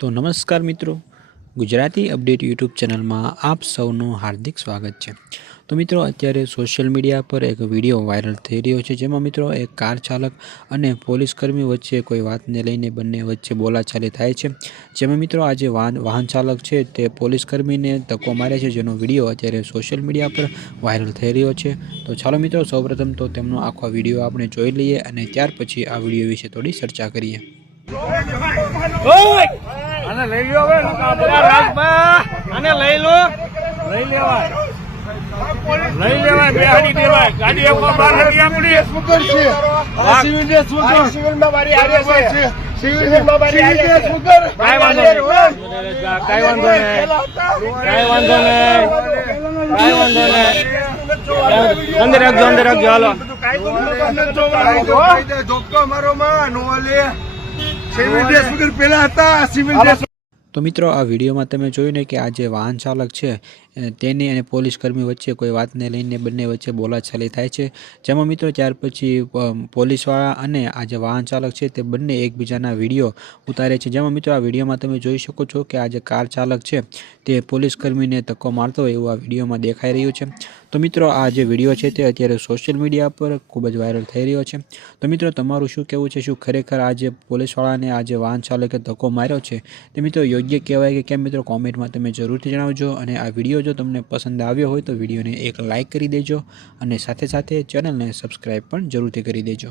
તો નમસ્કાર મિત્રો, ગુજરાતી અપડેટ યુટ્યુબ ચેનલમાં આપ સૌનું હાર્દિક સ્વાગત છે। તો મિત્રો, અત્યારે સોશિયલ મીડિયા પર એક વિડીયો વાયરલ થઈ રહ્યો છે, જેમાં મિત્રો એક કાર ચાલક અને પોલીસ કર્મી વચ્ચે કોઈ વાતને લઈને બંને વચ્ચે બોલાચાલી થાય છે, જેમાં મિત્રો આજે વાહન ચાલક છે તે પોલીસ કર્મીને ધક્કો મારે છે, જેનો વિડીયો અત્યારે સોશિયલ મીડિયા પર વાયરલ થઈ રહ્યો છે। તો ચાલો મિત્રો, સૌપ્રથમ તો તેમનો આખો વિડીયો આપણે જોઈ લઈએ અને ત્યાર પછી આ વિડીયો વિશે થોડી ચર્ચા કરીએ। આને લઈ લો હવે આને લઈ લો લઈ લેવાય બેહાડી દેવાય ગાડી એક બહાર નથી આપણી સુગર છે સિવિલ ડ્રેસ સુગર સિવિલ માં મારી આવે છે સિવિલ માં મારી આવે છે સુગર કાઈ વાંધો નહીં કાઈ વાંધો નહીં અંદર રાખજો હાલો ધોકો મારો માં નો લે સિવિલ ડ્રેસ વગર પેલા હતા સિવિલ ડ્રેસ। તો મિત્રો, આ વિડીયોમાં તમે જોયું ને કે આ જે વાહન ચાલક છે તેની અને પોલીસ કર્મી વચ્ચે કોઈ વાતને લઈને બંને વચ્ચે બોલાચાલી થાય છે, જેમાં મિત્રો ત્યાર પછી પોલીસવાળા અને આ જે વાહન ચાલક છે તે બંને એકબીજાના વિડીયો ઉતારે છે, જેમાં મિત્રો આ વિડીયોમાં તમે જોઈ શકો છો કે આ જે કાર ચાલક છે તે પોલીસ કર્મીને ધક્કો મારતો હોય એવું આ વિડીયોમાં દેખાઈ રહ્યું છે। તો મિત્રો, આ જે વિડીયો છે તે અત્યારે સોશિયલ મીડિયા પર ખૂબ જ વાયરલ થઈ રહ્યો છે। તો મિત્રો, તમારું શું કહેવું છે? શું ખરેખર આ જે પોલીસવાળાને આ જે વાહન ચાલકે ધક્કો માર્યો છે તે મિત્રો યોગ્ય કહેવાય કે કેમ? મિત્રો કોમેન્ટમાં તમે જરૂરથી જણાવજો, અને આ વિડીયો જો તમને પસંદ આવ્યો હોય તો વિડીયોને એક લાઇક કરી દેજો અને સાથે સાથે ચેનલને સબસ્ક્રાઈબ પણ જરૂરથી કરી દેજો।